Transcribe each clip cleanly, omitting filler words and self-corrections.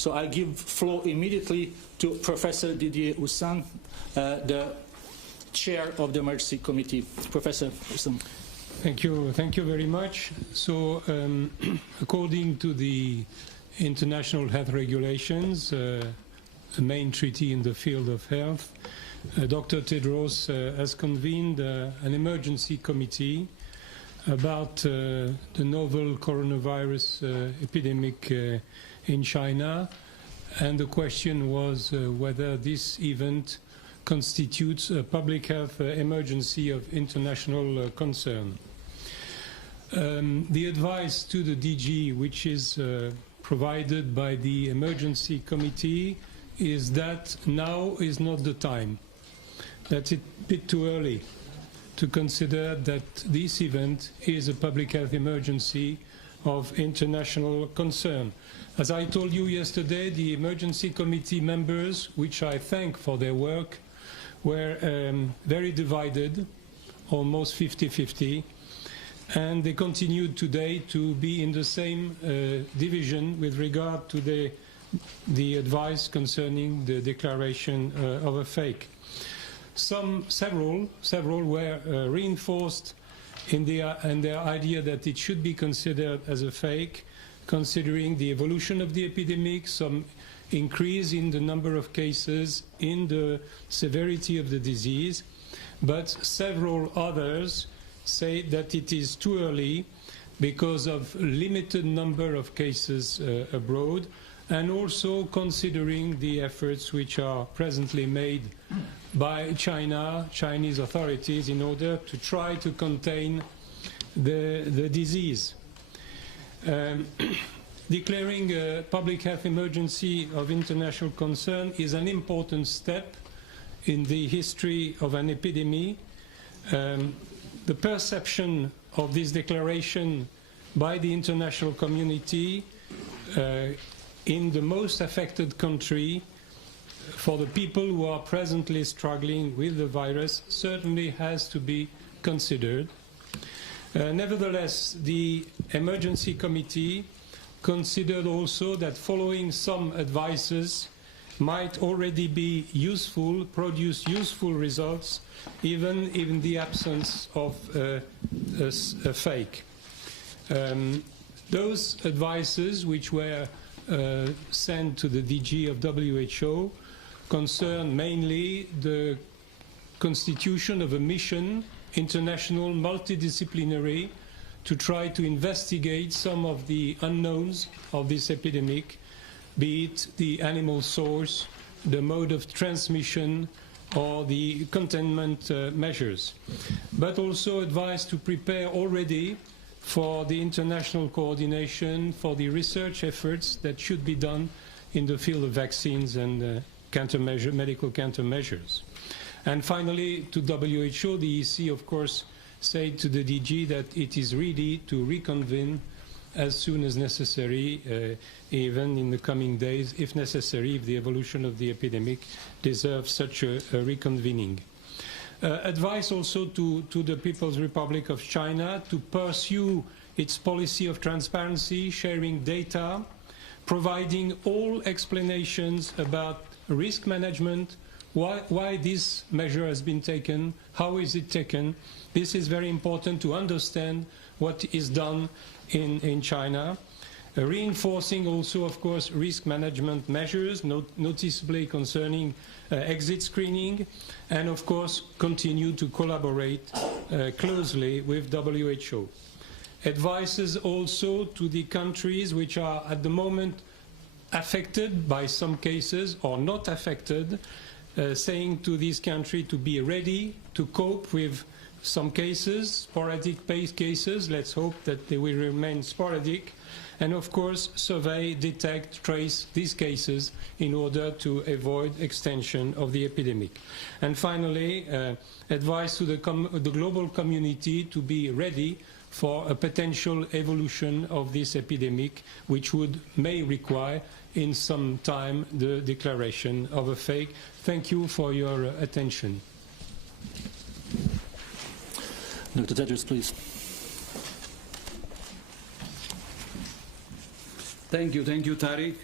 So I'll give floor immediately to Professor Didier Houssin, the chair of the Emergency Committee. Professor Houssin. Thank you very much. So, according to the international health regulations, a main treaty in the field of health, Dr. Tedros has convened an emergency committee about the novel coronavirus epidemic in China, and the question was whether this event constitutes a public health emergency of international concern. The advice to the DG, which is provided by the emergency committee, is that now is not the time, that it's a bit too early to consider that this event is a public health emergency of international concern. As I told you yesterday, the emergency committee members, which I thank for their work, were very divided, almost 50-50, and they continued today to be in the same division with regard to the advice concerning the declaration of a fake. Several were reinforced in their idea that it should be considered as a fake, considering the evolution of the epidemic, some increase in the number of cases, in the severity of the disease, but several others say that it is too early because of limited number of cases abroad, and also considering the efforts which are presently made by Chinese authorities in order to try to contain the disease. Declaring a public health emergency of international concern is an important step in the history of an epidemic. The perception of this declaration by the international community in the most affected country for the people who are presently struggling with the virus certainly has to be considered. Nevertheless, the emergency committee considered also that following some advices might already be useful, produce useful results, even in the absence of a fake. Those advices which were sent to the DG of WHO concern mainly the constitution of a mission, international, multidisciplinary, to try to investigate some of the unknowns of this epidemic, be it the animal source, the mode of transmission, or the containment measures. But also advice to prepare already for the international coordination, for the research efforts that should be done in the field of vaccines and medical countermeasures. And finally, to WHO, the EC, of course, said to the DG that it is ready to reconvene as soon as necessary, even in the coming days, if necessary, if the evolution of the epidemic deserves such a reconvening. Advice also to the People's Republic of China to pursue its policy of transparency, sharing data, providing all explanations about risk management, why this measure has been taken, how is it taken. This is very important to understand what is done in China. Reinforcing also, of course, risk management measures, noticeably concerning exit screening, and of course continue to collaborate closely with WHO. Advices also to the countries which are at the moment affected by some cases or not affected, saying to this country to be ready to cope with some cases, sporadic cases. Let's hope that they will remain sporadic. And of course, survey, detect, trace these cases in order to avoid extension of the epidemic. And finally, advice to the global community to be ready for a potential evolution of this epidemic, which may require in some time the declaration of a fake. Thank you for your attention. Dr. Tedros, please. Thank you, Tariq.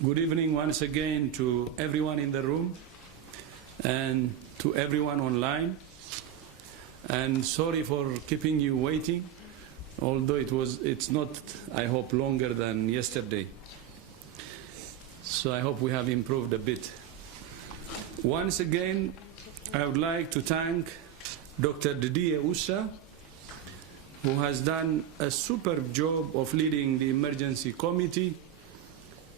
Good evening once again to everyone in the room and to everyone online. And sorry for keeping you waiting, although it's not, I hope, longer than yesterday. So I hope we have improved a bit. Once again, I would like to thank Dr. Didier Oussa, who has done a superb job of leading the emergency committee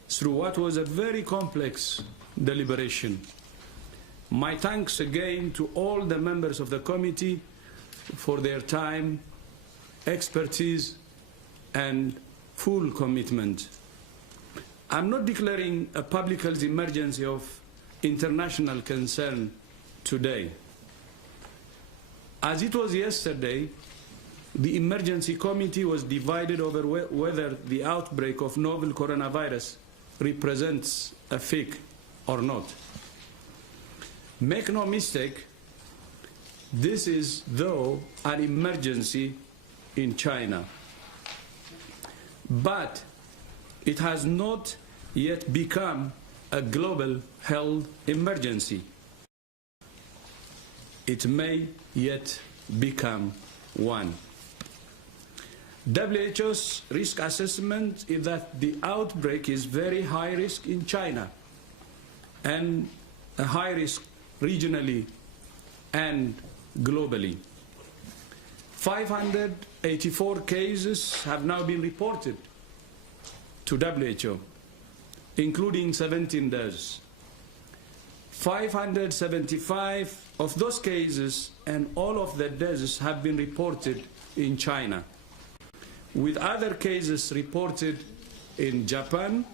through what was a very complex deliberation. My thanks again to all the members of the committee for their time, expertise, and full commitment. I'm not declaring a public health emergency of international concern today. As it was yesterday, the emergency committee was divided over whether the outbreak of novel coronavirus represents a fake or not. Make no mistake, this is, though, an emergency in China. But it has not yet become a global health emergency. It may yet become one. WHO's risk assessment is that the outbreak is very high risk in China and a high risk regionally and globally. 584 cases have now been reported to WHO, including 17 deaths. 575 of those cases and all of the deaths have been reported in China, with other cases reported in Japan,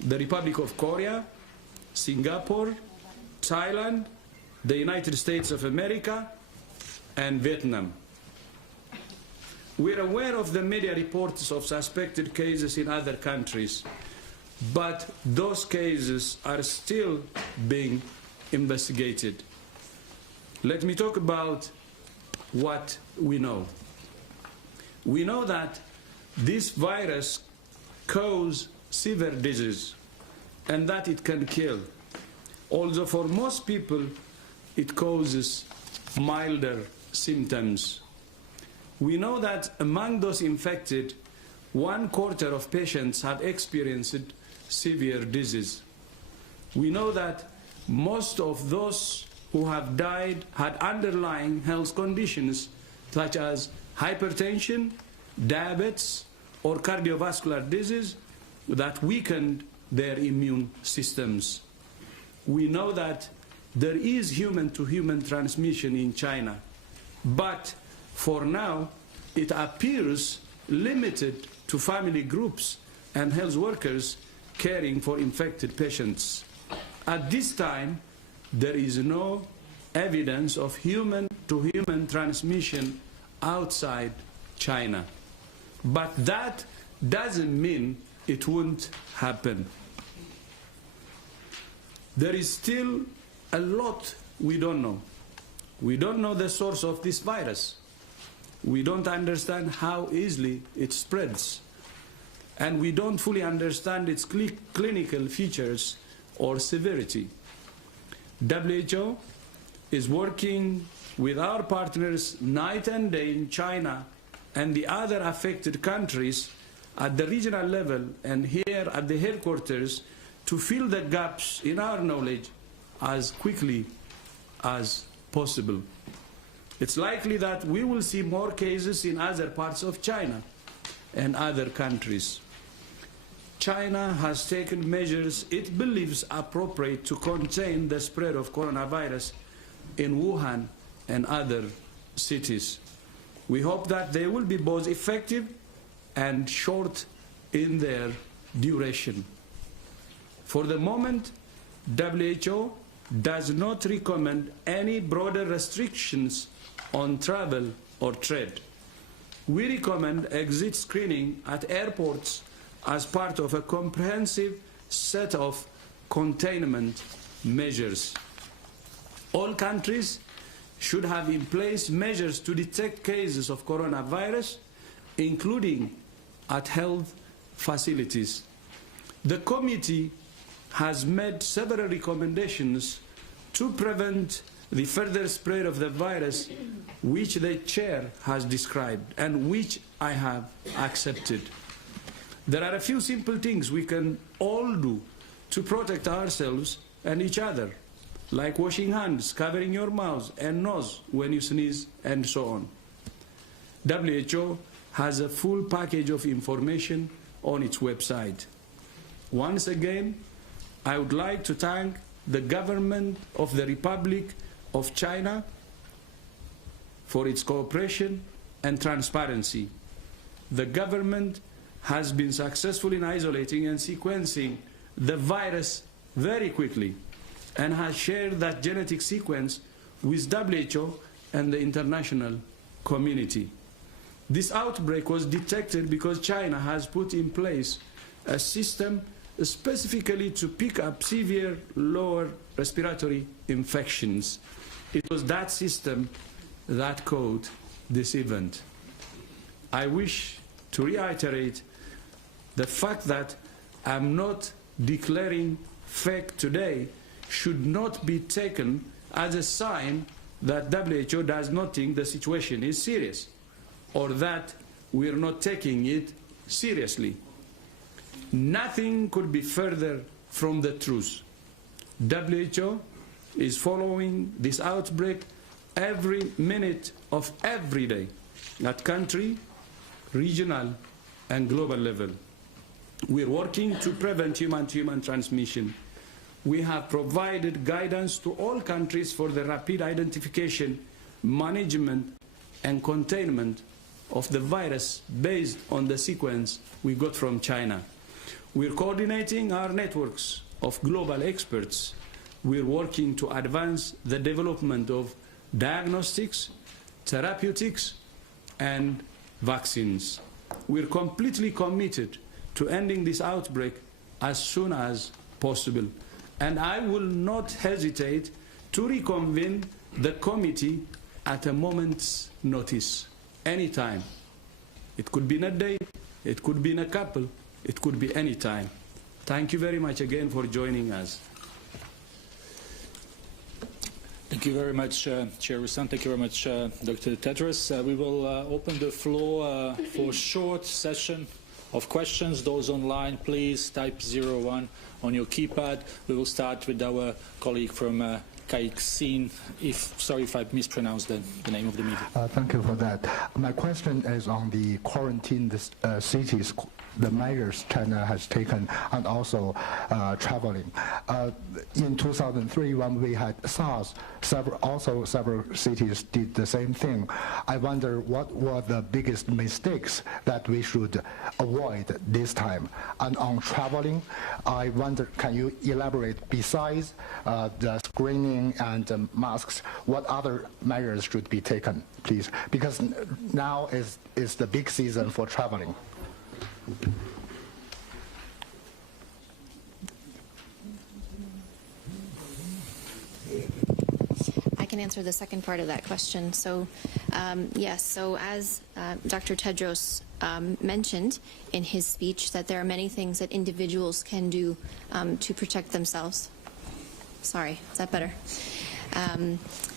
the Republic of Korea, Singapore, Thailand, the United States of America, and Vietnam. We're aware of the media reports of suspected cases in other countries, but those cases are still being investigated. Let me talk about what we know. We know that this virus causes severe disease and that it can kill, although for most people it causes milder symptoms. We know that among those infected, 1/4 of patients have experienced severe disease. We know that most of those who have died had underlying health conditions such as hypertension, diabetes, or cardiovascular disease that weakened their immune systems. We know that there is human-to-human transmission in China, but for now it appears limited to family groups and health workers caring for infected patients. At this time, there is no evidence of human-to-human transmission outside China. But that doesn't mean it won't happen. There is still a lot we don't know. We don't know the source of this virus. We don't understand how easily it spreads. And we don't fully understand its clinical features or severity. WHO is working with our partners night and day in China and the other affected countries at the regional level and here at the headquarters to fill the gaps in our knowledge as quickly as possible. It's likely that we will see more cases in other parts of China and other countries. China has taken measures it believes appropriate to contain the spread of coronavirus in Wuhan and other cities. We hope that they will be both effective and short in their duration. For the moment, WHO does not recommend any broader restrictions on travel or trade. We recommend exit screening at airports as part of a comprehensive set of containment measures. All countries should have in place measures to detect cases of coronavirus, including at health facilities. The committee has made several recommendations to prevent the further spread of the virus, which the chair has described and which I have accepted. There are a few simple things we can all do to protect ourselves and each other, like washing hands, covering your mouth and nose when you sneeze, and so on. WHO has a full package of information on its website. Once again, I would like to thank the government of the Republic of China for its cooperation and transparency. The government has been successful in isolating and sequencing the virus very quickly and has shared that genetic sequence with WHO and the international community. This outbreak was detected because China has put in place a system specifically to pick up severe lower respiratory infections. It was that system that caused this event. I wish to reiterate the fact that I'm not declaring fake today should not be taken as a sign that WHO does not think the situation is serious or that we're not taking it seriously. Nothing could be further from the truth. WHO is following this outbreak every minute of every day at country, regional, and global level. We're working to prevent human-to-human transmission. We have provided guidance to all countries for the rapid identification, management, and containment of the virus based on the sequence we got from China. We're coordinating our networks of global experts. We're working to advance the development of diagnostics, therapeutics, and vaccines. We're completely committed to ending this outbreak as soon as possible. And I will not hesitate to reconvene the committee at a moment's notice, anytime. It could be in a day, it could be in a couple, it could be any time. Thank you very much again for joining us. Thank you very much, Chair Russan. Thank you very much, Dr. Tedros. We will open the floor for a short session of questions. Those online, please type 01 on your keypad. We will start with our colleague from Caixin. Sorry if I mispronounced the name of the meeting. Thank you for that. My question is on the quarantine cities, the measures China has taken, and also traveling. In 2003, when we had SARS, several cities did the same thing. I wonder what were the biggest mistakes that we should avoid this time. And on traveling, I wonder, can you elaborate, besides the screening and masks, what other measures should be taken, please? Because now is the big season for traveling. I can answer the second part of that question. So, yes, so as Dr. Tedros mentioned in his speech, that there are many things that individuals can do to protect themselves. Sorry, is that better?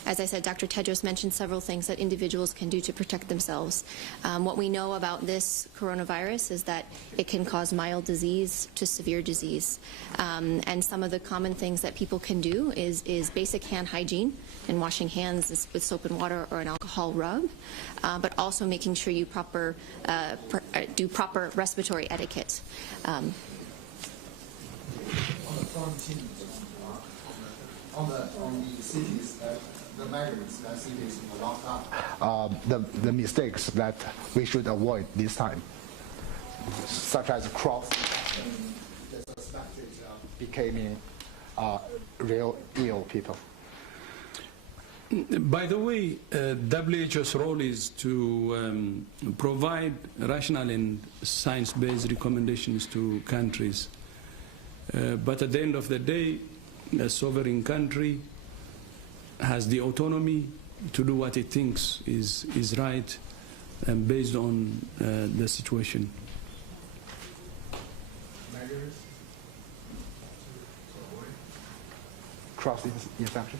As I said, Dr. Tedros mentioned several things that individuals can do to protect themselves. What we know about this coronavirus is that it can cause mild disease to severe disease. And some of the common things that people can do is basic hand hygiene and washing hands with soap and water or an alcohol rub, but also making sure you do proper respiratory etiquette. On the quarantine, on the cities, the measures that cities were locked up, the mistakes that we should avoid this time, such as cross the suspected becoming real ill people. By the way, WHO's role is to provide rational and science-based recommendations to countries. But at the end of the day, a sovereign country has the autonomy to do what it thinks is right and based on the situation. cross-infection?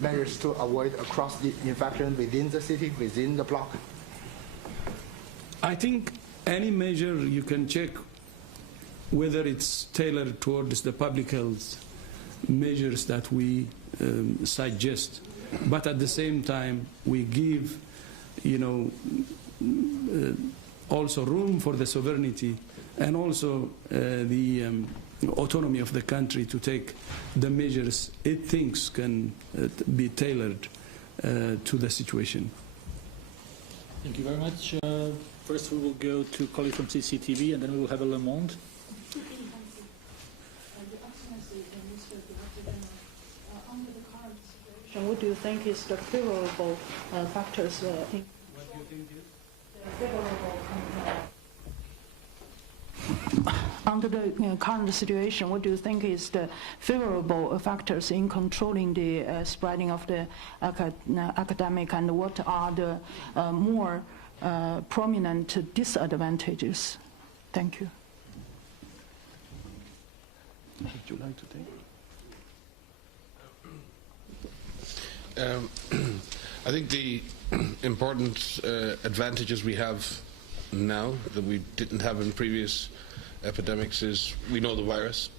Measures to avoid a cross-infection within the city, within the block? I think any measure you can check whether it's tailored towards the public health measures that we suggest, but at the same time we give, also room for the sovereignty and also the autonomy of the country to take the measures it thinks can be tailored to the situation. Thank you very much. First we will go to colleague from CCTV and then we will have a Le Monde. Under the current situation, what do you think is the favorable factors in under the current situation, what do you think is the favorable factors in controlling the spreading of the academic, and what are the more prominent disadvantages? Thank you. Would you like to take? I think the important advantages we have now that we didn't have in previous epidemics is we know the virus.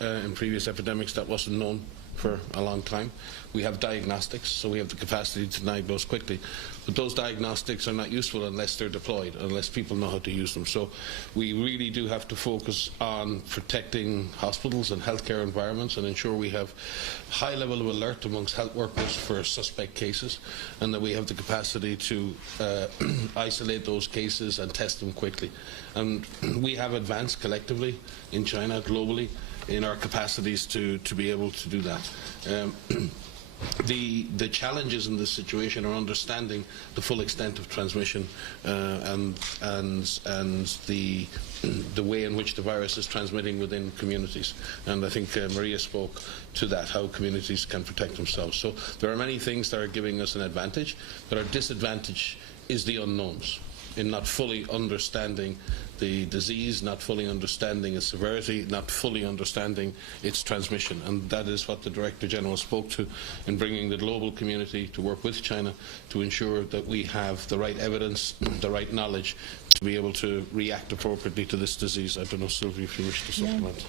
In previous epidemics that wasn't known for a long time. We have diagnostics, so we have the capacity to diagnose quickly. But those diagnostics are not useful unless they're deployed, unless people know how to use them. So we really do have to focus on protecting hospitals and healthcare environments and ensure we have high level of alert amongst health workers for suspect cases, and that we have the capacity to isolate those cases and test them quickly. And we have advanced collectively in China, globally, in our capacities to be able to do that. The challenges in this situation are understanding the full extent of transmission and the way in which the virus is transmitting within communities. And I think Maria spoke to that, how communities can protect themselves. So there are many things that are giving us an advantage, but our disadvantage is the unknowns, in not fully understanding the disease, not fully understanding its severity, not fully understanding its transmission. And that is what the Director General spoke to in bringing the global community to work with China to ensure that we have the right evidence, the right knowledge to be able to react appropriately to this disease. I don't know, Sylvie, if you wish to supplement. Yeah.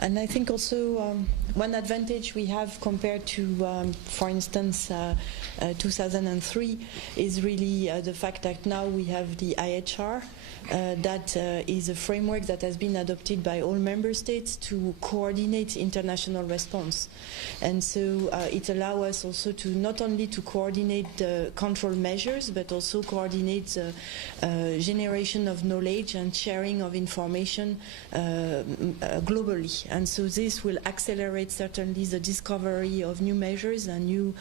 And I think also one advantage we have compared to, for instance, 2003 is really the fact that now we have the IHR. That is a framework that has been adopted by all member states to coordinate international response. And so it allows us also to not only to coordinate the control measures, but also coordinate generation of knowledge and sharing of information globally. And so this will accelerate certainly the discovery of new measures and new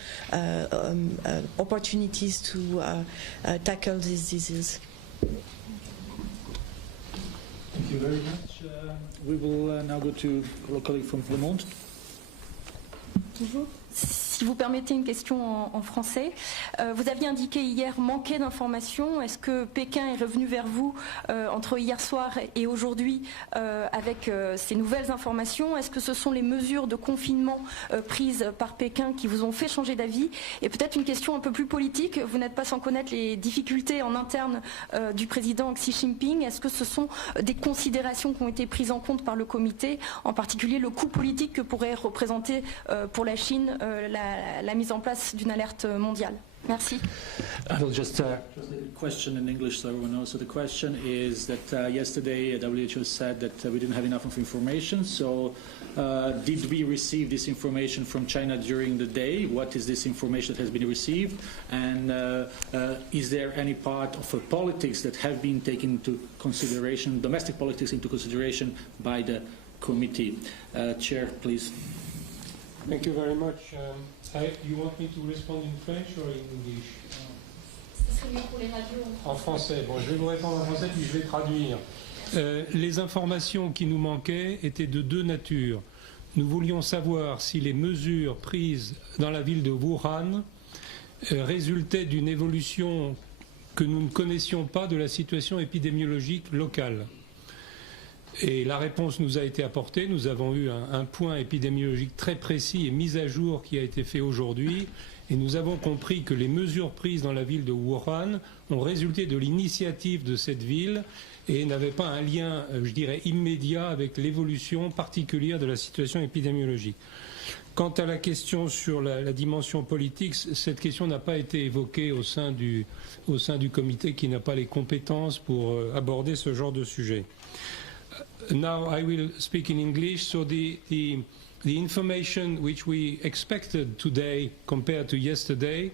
opportunities to tackle this disease. Thank you very much. We will now go to our colleague from Le Monde. Bonjour. Si vous permettez une question en français, vous aviez indiqué hier manquer d'informations. Est-ce que Pékin est revenu vers vous entre hier soir et aujourd'hui avec ces nouvelles informations? Est-ce que ce sont les mesures de confinement prises par Pékin qui vous ont fait changer d'avis? Et peut-être une question un peu plus politique, vous n'êtes pas sans connaître les difficultés en interne du président Xi Jinping. Est-ce que ce sont des considérations qui ont été prises en compte par le comité, en particulier le coût politique que pourrait représenter pour la Chine la mise en place d'une alerte mondiale? Merci. I will just translate the question in English so everyone knows. So the question is that yesterday WHO said that we didn't have enough of information. So did we receive this information from China during the day? What is this information that has been received? And is there any part of politics that have been taken into consideration, domestic politics into consideration by the committee? Chair, please. Thank you very much. You want me to respond in French or in English? En français. Bon, je vais vous répondre en français puis je vais traduire. Les informations qui nous manquaient étaient de deux natures. Nous voulions savoir si les mesures prises dans la ville de Wuhan résultaient d'une évolution que nous ne connaissions pas de la situation épidémiologique locale. Et la réponse nous a été apportée. Nous avons eu un point épidémiologique très précis et mis à jour qui a été fait aujourd'hui. Et nous avons compris que les mesures prises dans la ville de Wuhan ont résulté de l'initiative de cette ville et n'avaient pas un lien, je dirais, immédiat avec l'évolution particulière de la situation épidémiologique. Quant à la question sur la dimension politique, cette question n'a pas été évoquée au sein du comité qui n'a pas les compétences pour aborder ce genre de sujet. Now I will speak in English. So the information which we expected today compared to yesterday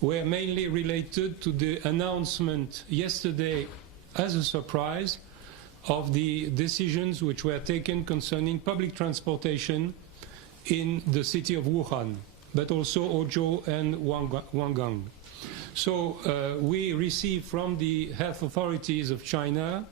were mainly related to the announcement yesterday as a surprise of the decisions which were taken concerning public transportation in the city of Wuhan, but also Huzhou and Wangang. So we received from the health authorities of China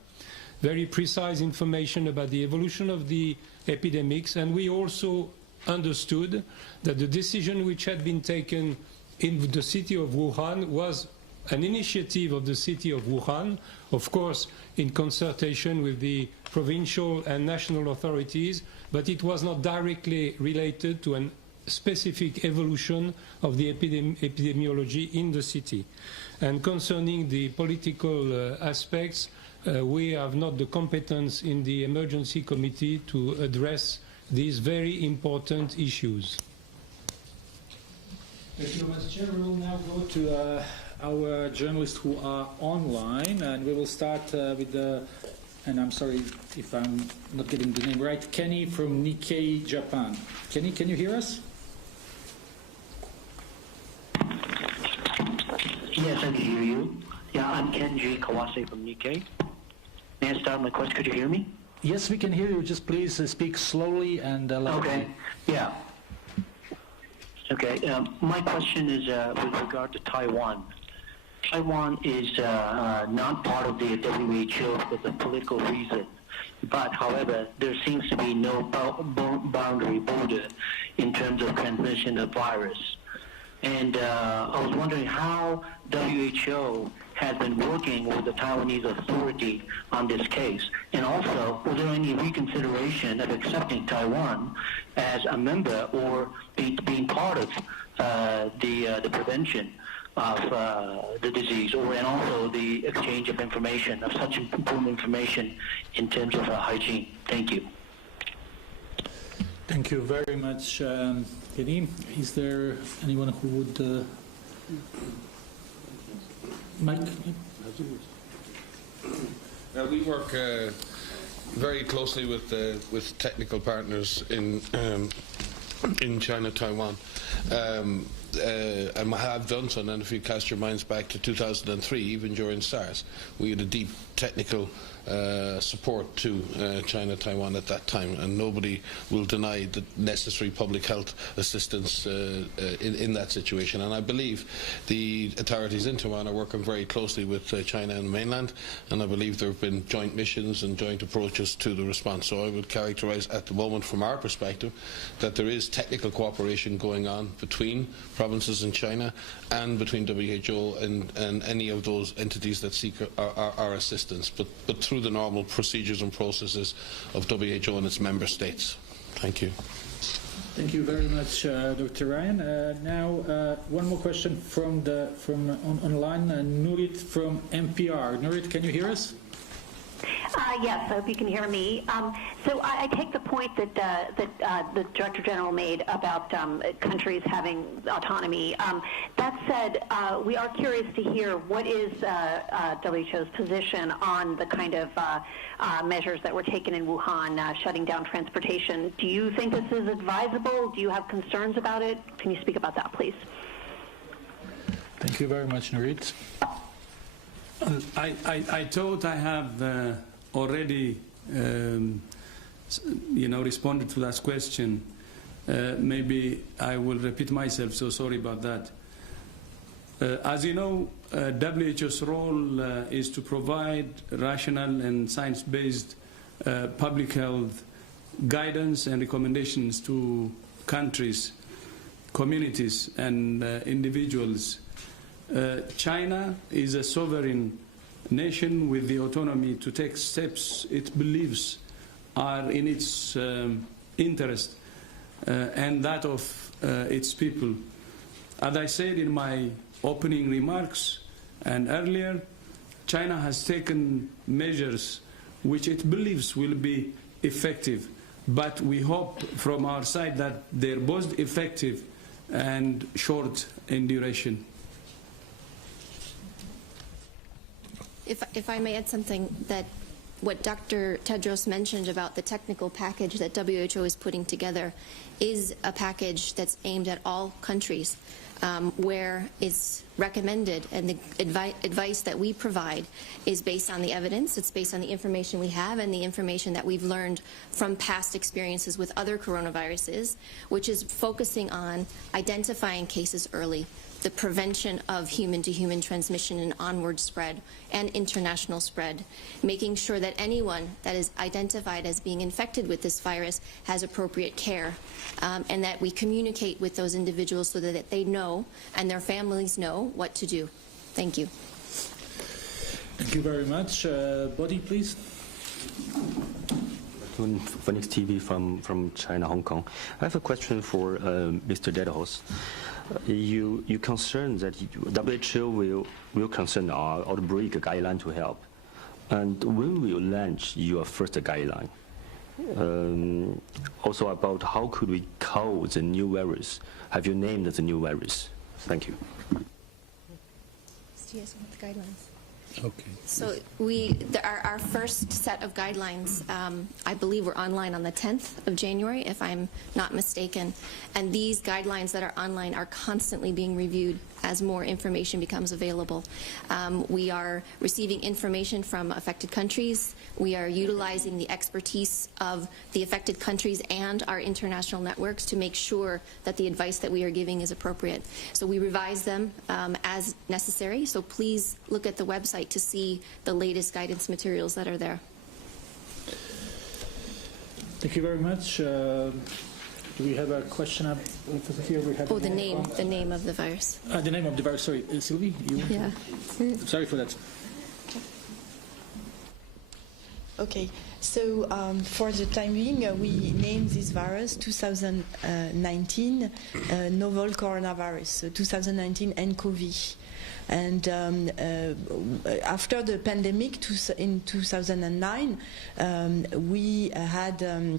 very precise information about the evolution of the epidemics, and we also understood that the decision which had been taken in the city of Wuhan was an initiative of the city of Wuhan, of course in consultation with the provincial and national authorities, but it was not directly related to a specific evolution of the epidemiology in the city. And concerning the political aspects, we have not the competence in the emergency committee to address these very important issues. Thank you, Mr. Chair. We will now go to our journalists who are online, and we will start with the, and I'm sorry if I'm not getting the name right, Kenny from Nikkei, Japan. Kenny, can you hear us? Yes, I can hear you. Yeah, I'm Kenji Kawase from Nikkei. May I start my question? Could you hear me? Yes, we can hear you. Just please speak slowly and loudly. Okay. Yeah. Okay. My question is with regard to Taiwan. Taiwan is not part of the WHO for the political reason. But, however, there seems to be no boundary border in terms of transmission of virus. And I was wondering how WHO has been working with the Taiwanese authority on this case. And also, was there any reconsideration of accepting Taiwan as a member or being part of the prevention of the disease, and also the exchange of information, of such important information in terms of hygiene? Thank you. Thank you very much, Kenny. Is there anyone who would... Mike? We work very closely with technical partners in China, Taiwan, and have done so. And if you cast your minds back to 2003, even during SARS, we had a deep technical support to China, Taiwan at that time, and nobody will deny the necessary public health assistance in that situation. And I believe the authorities in Taiwan are working very closely with China and mainland, and I believe there have been joint missions and joint approaches to the response. So I would characterize at the moment from our perspective that there is technical cooperation going on between provinces in China and between WHO and any of those entities that seek our assistance, but through the normal procedures and processes of WHO and its member states. Thank you. Thank you very much, Dr. Ryan. Now, one more question from online, Nurit from NPR. Nurit, can you hear us? Yes, I hope you can hear me. So I take the point that the Director General made about countries having autonomy. That said, we are curious to hear what is WHO's position on the kind of measures that were taken in Wuhan, shutting down transportation. Do you think this is advisable? Do you have concerns about it? Can you speak about that, please? Thank you very much, Nurit. I thought I have already, responded to that question. Maybe I will repeat myself, so sorry about that. As you know, WHO's role is to provide rational and science-based public health guidance and recommendations to countries, communities, and individuals. China is a sovereign nation with the autonomy to take steps it believes are in its interest and that of its people. As I said in my opening remarks and earlier, China has taken measures which it believes will be effective, but we hope from our side that they're both effective and short in duration. If I may add something, that what Dr. Tedros mentioned about the technical package that WHO is putting together is a package that's aimed at all countries, where it's recommended, and the advice that we provide is based on the evidence, it's based on the information we have and the information that we've learned from past experiences with other coronaviruses, which is focusing on identifying cases early, the prevention of human-to-human transmission and onward spread and international spread, making sure that anyone that is identified as being infected with this virus has appropriate care, and that we communicate with those individuals so that they know and their families know what to do. Thank you. Thank you very much. Body, please. Phoenix TV from China, Hong Kong. I have a question for Mr. Tedros. You concerned that WHO will concern our outbreak guideline to help. And when will you launch your first guideline? Also about how could we call the new virus? Have you named the new virus? Thank you. Yes, with the guidelines. Okay. So our first set of guidelines, I believe, were online on the 10th of January, if I'm not mistaken. And these guidelines that are online are constantly being reviewed as more information becomes available. We are receiving information from affected countries. We are utilizing the expertise of the affected countries and our international networks to make sure that the advice that we are giving is appropriate. So we revise them as necessary. So please look at the website to see the latest guidance materials that are there. Thank you very much. Do we have a question up here? We have the name of the virus. The name of the virus, sorry. Sylvie? Yeah. Sorry for that. Okay, so for the time being, we named this virus 2019 novel coronavirus, so 2019 nCoV. And after the pandemic in 2009, we had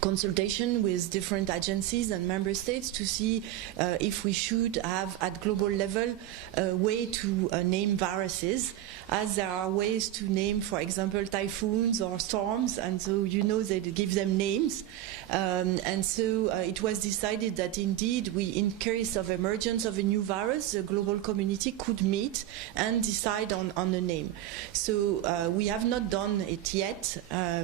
consultation with different agencies and member states to see if we should have at global level a way to name viruses, as there are ways to name, for example, typhoons or storms, and so they give them names. And so it was decided that indeed in case of emergence of a new virus, the global community could meet and decide on a name. So we have not done it yet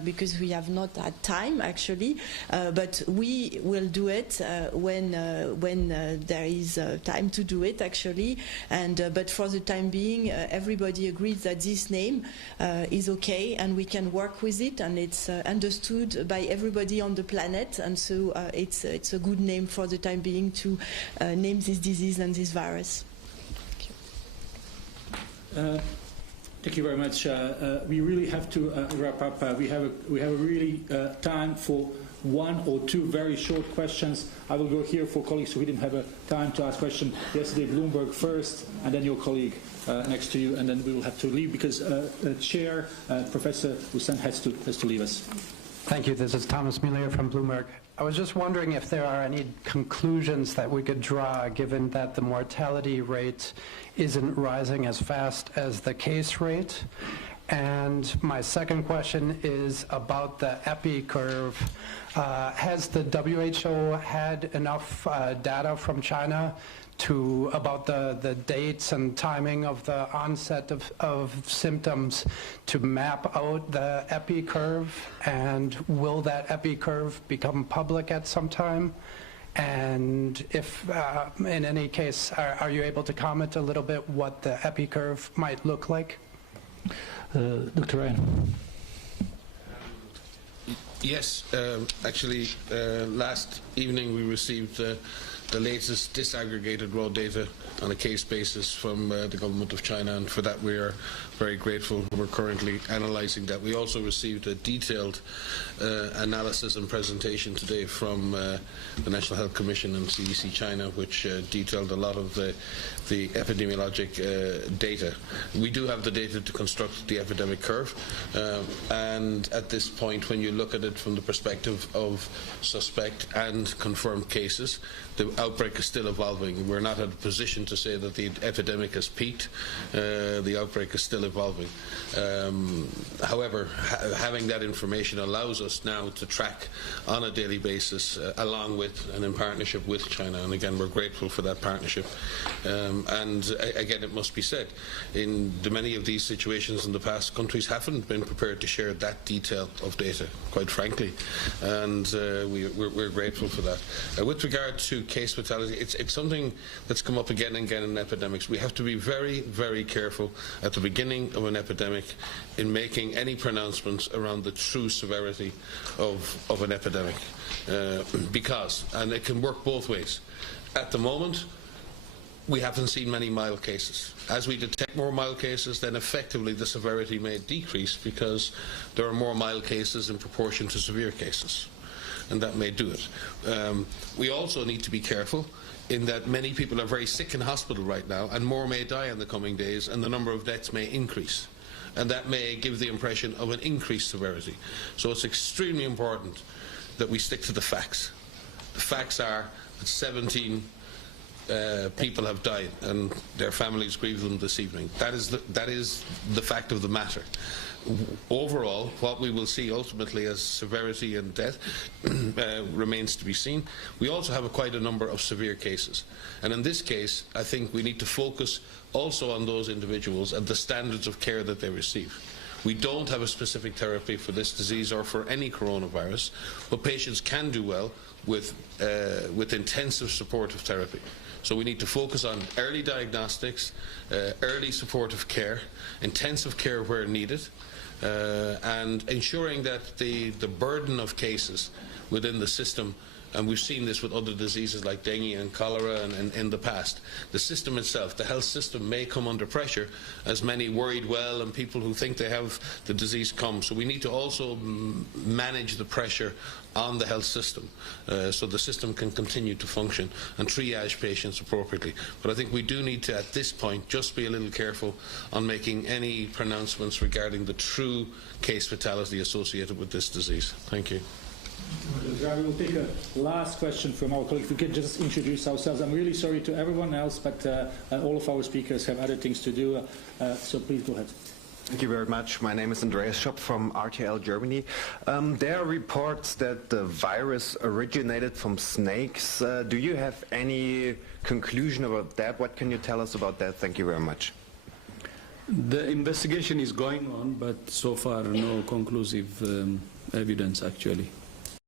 because we have not had time actually. But we will do it when there is time to do it, actually. And but for the time being, everybody agrees that this name is okay, and we can work with it, and it's understood by everybody on the planet. And so it's a good name for the time being to name this disease and this virus. Thank you very much. We really have to wrap up. We have really time for one or two very short questions. I will go here for colleagues who didn't have time to ask questions. Yesterday, Bloomberg first, and then your colleague next to you, and then we will have to leave because Chair Professor Hussain has to leave us. Thank you. This is Thomas Muller from Bloomberg. I was just wondering if there are any conclusions that we could draw, given that the mortality rate isn't rising as fast as the case rate. And my second question is about the epi curve. Has the WHO had enough data from China about the dates and timing of the onset of symptoms to map out the epi curve? And will that epi curve become public at some time? And if, in any case, are you able to comment a little bit what the epi curve might look like? Dr. Ryan. Yes, actually, last evening we received the latest disaggregated raw data on a case basis from the government of China, and for that we are very grateful. We're currently analysing that. We also received a detailed analysis and presentation today from the National Health Commission and CDC China, which detailed a lot of the epidemiologic data. We do have the data to construct the epidemic curve, and at this point, when you look at it from the perspective of suspect and confirmed cases, the outbreak is still evolving. We're not in a position to say that the epidemic has peaked. The outbreak is still evolving. However, having that information allows us now to track on a daily basis along with and in partnership with China, and again we're grateful for that partnership. And again, it must be said, in many of these situations in the past, countries haven't been prepared to share that detail of data, quite frankly, and we're grateful for that. With regard to case fatality, it's something that's come up again and again in epidemics. We have to be very, very careful at the beginning of an epidemic in making any pronouncements around the true severity of an epidemic, because, and it can work both ways. At the moment, we haven't seen many mild cases. As we detect more mild cases, then effectively the severity may decrease because there are more mild cases in proportion to severe cases, and that may do it. We also need to be careful in that many people are very sick in hospital right now, and more may die in the coming days, and the number of deaths may increase, and that may give the impression of an increased severity. So it's extremely important that we stick to the facts. The facts are that 17 people have died, and their families grieve them this evening. That is the fact of the matter. Overall, what we will see ultimately as severity and death remains to be seen. We also have quite a number of severe cases, and in this case I think we need to focus also on those individuals and the standards of care that they receive. We don't have a specific therapy for this disease or for any coronavirus, but patients can do well with intensive supportive therapy. So we need to focus on early diagnostics, early supportive care, intensive care where needed, and ensuring that the burden of cases within the system, and we've seen this with other diseases like dengue and cholera and in the past, the system itself, the health system, may come under pressure as many worried well and people who think they have the disease come. So we need to also manage the pressure on the health system so the system can continue to function and triage patients appropriately. But I think we do need to, at this point, just be a little careful on making any pronouncements regarding the true case fatality associated with this disease. Thank you. We will take a last question from our colleague. We can just introduce ourselves. I'm really sorry to everyone else, but all of our speakers have other things to do, so please go ahead. Thank you very much. My name is Andreas Schopp from RTL Germany. There are reports that the virus originated from snakes. Do you have any conclusion about that? What can you tell us about that? Thank you very much. The investigation is going on, but so far no conclusive evidence actually.